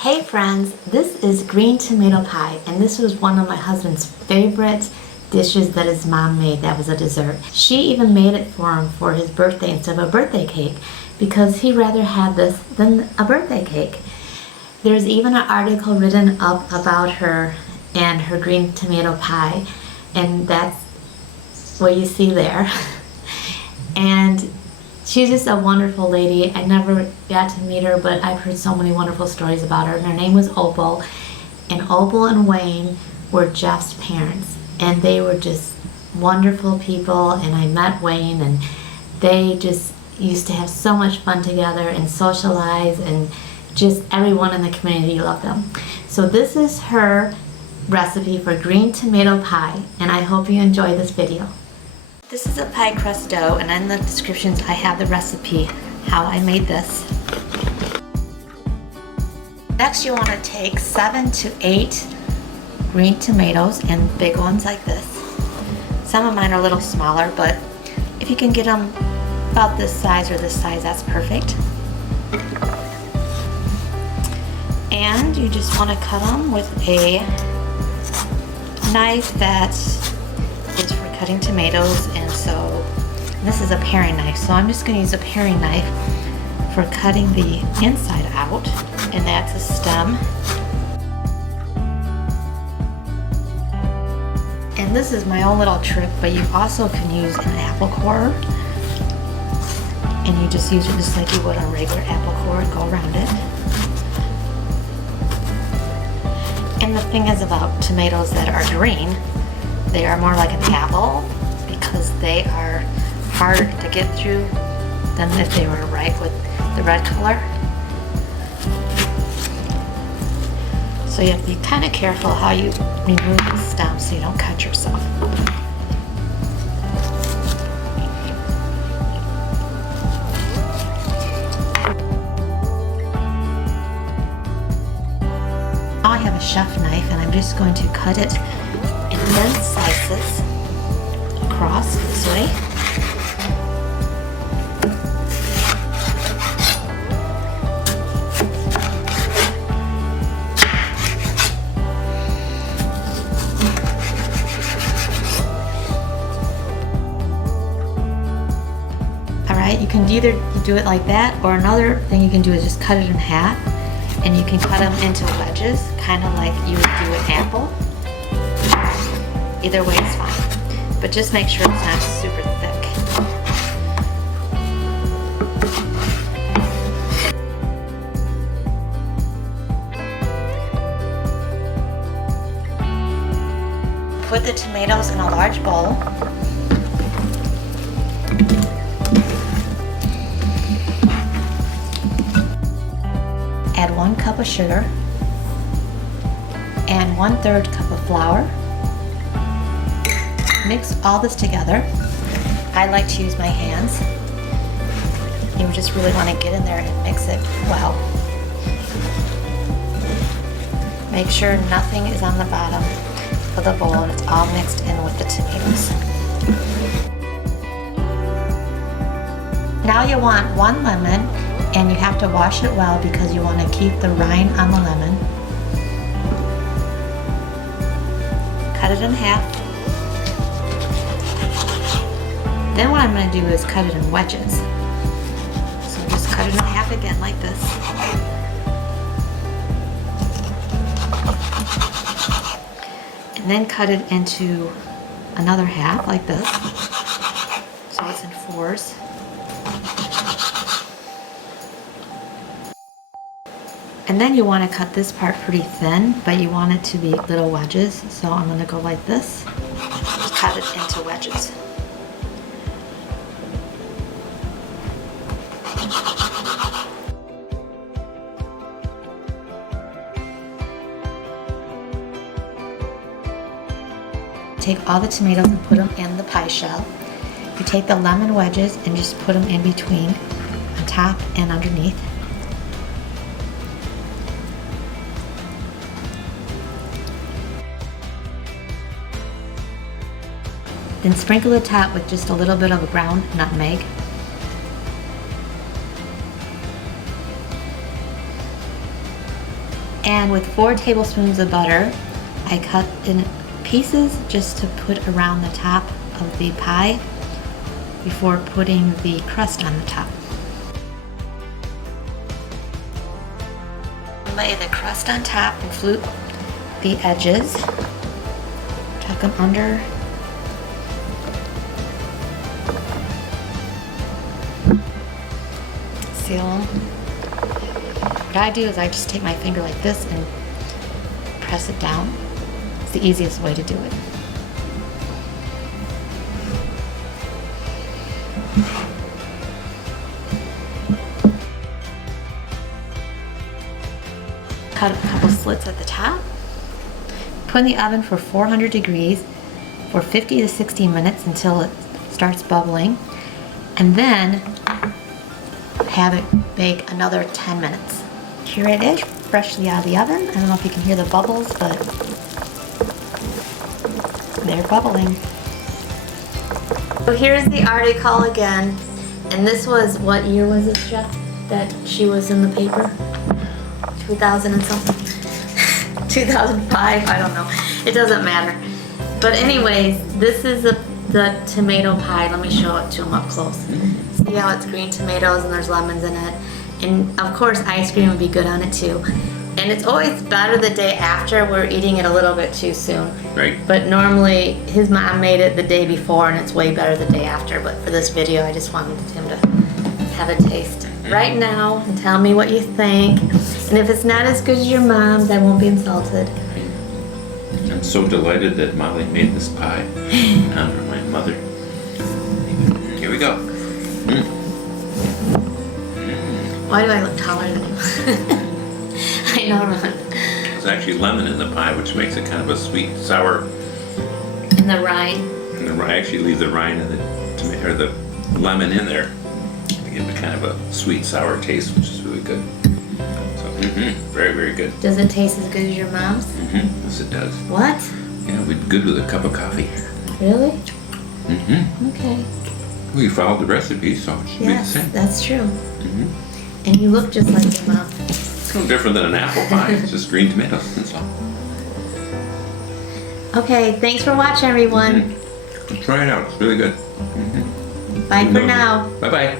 Hey friends, this is green tomato pie, and this was one of my husband's favorite dishes that his mom made. That was a dessert. She even made it for him for his birthday instead of a birthday cake because he'd rather have this than a birthday cake. There's even an article written up about her and her green tomato pie, and that's what you see there. And she's just a wonderful lady. I never got to meet her, but I've heard so many wonderful stories about her. And her name was Opal. And Opal and Wayne were Jeff's parents. And they were just wonderful people. And I met Wayne, and they just used to have so much fun together and socialize. And just everyone in the community loved them. So this is her recipe for green tomato pie. And I hope you enjoy this video. This is a pie crust dough, and in the descriptions I have the recipe, how I made this. Next you want to take 7 to 8 green tomatoes, and big ones like this. Some of mine are a little smaller, but if you can get them about this size or this size, that's perfect. And you just want to cut them with a knife that is for cutting tomatoes, and so this is a paring knife, so I'm just going to use a paring knife for cutting the inside out, and that's a stem. And this is my own little trick, but you also can use an apple core, and you just use it just like you would a regular apple core and go around it. And the thing is about tomatoes that are green, they are more like an apple because they are harder to get through than if they were ripe with the red color. So you have to be kind of careful how you remove the stem so you don't cut yourself. Now I have a chef knife, and I'm just going to cut it in thin slices across this way. Alright, you can either do it like that, or another thing you can do is just cut it in half, and you can cut them into wedges, kind of like you would do an apple. Either way is fine, but just make sure it's not super thick. Put the tomatoes in a large bowl. Add 1 cup of sugar and 1/3 cup of flour. Mix all this together. I like to use my hands. You just really want to get in there and mix it well. Make sure nothing is on the bottom of the bowl and it's all mixed in with the tomatoes. Now you want 1 lemon, and you have to wash it well because you want to keep the rind on the lemon. Cut it in half. Then what I'm going to do is cut it in wedges. So just cut it in half again like this. And then cut it into another half like this. So it's in 4s. And then you want to cut this part pretty thin, but you want it to be little wedges. So I'm going to go like this. Just cut it into wedges. Take all the tomatoes and put them in the pie shell. You take the lemon wedges and just put them in between, on top and underneath. Then sprinkle the top with just a little bit of a ground nutmeg. And with 4 tablespoons of butter, I cut in pieces just to put around the top of the pie before putting the crust on the top. Lay the crust on top and flute the edges. Tuck them under. Seal them. What I do is I just take my finger like this and press it down. It's the easiest way to do it. Cut a couple slits at the top. Put in the oven for 400 degrees for 50 to 60 minutes until it starts bubbling. And then have it bake another 10 minutes. Here it is, freshly out of the oven. I don't know if you can hear the bubbles, but they're bubbling. So here's the article again. And this was, what year was it, Jeff, that she was in the paper? 2000 and something. 2005, I don't know. It doesn't matter. But anyways, this is the tomato pie. Let me show it to them up close. See how it's green tomatoes and there's lemons in it. And of course, ice cream would be good on it too. And it's always better the day after. We're eating it a little bit too soon. Right. But normally, his mom made it the day before and it's way better the day after. But for this video, I just wanted him to have a taste right now and tell me what you think. And if it's not as good as your mom's, I won't be insulted. I'm so delighted that Molly made this pie in honor of my mother. Here we go. Why do I look taller than you? I know, Ron. There's actually lemon in the pie, which makes it kind of a sweet, sour. And the rind. And the rind, actually leave the rind and the tomato, or the lemon in there to give it kind of a sweet, sour taste, which is really good. So, very, very good. Does it taste as good as your mom's? Yes, it does. What? Yeah, it would be good with a cup of coffee. Really? Okay. Well, you followed the recipe, so it should be the same. Yes, that's true. And you look just like your mom. It's no different than an apple pie. It's just green tomatoes, that's all. Okay, thanks for watching, everyone. Try it out. It's really good. Bye for now. Bye-bye.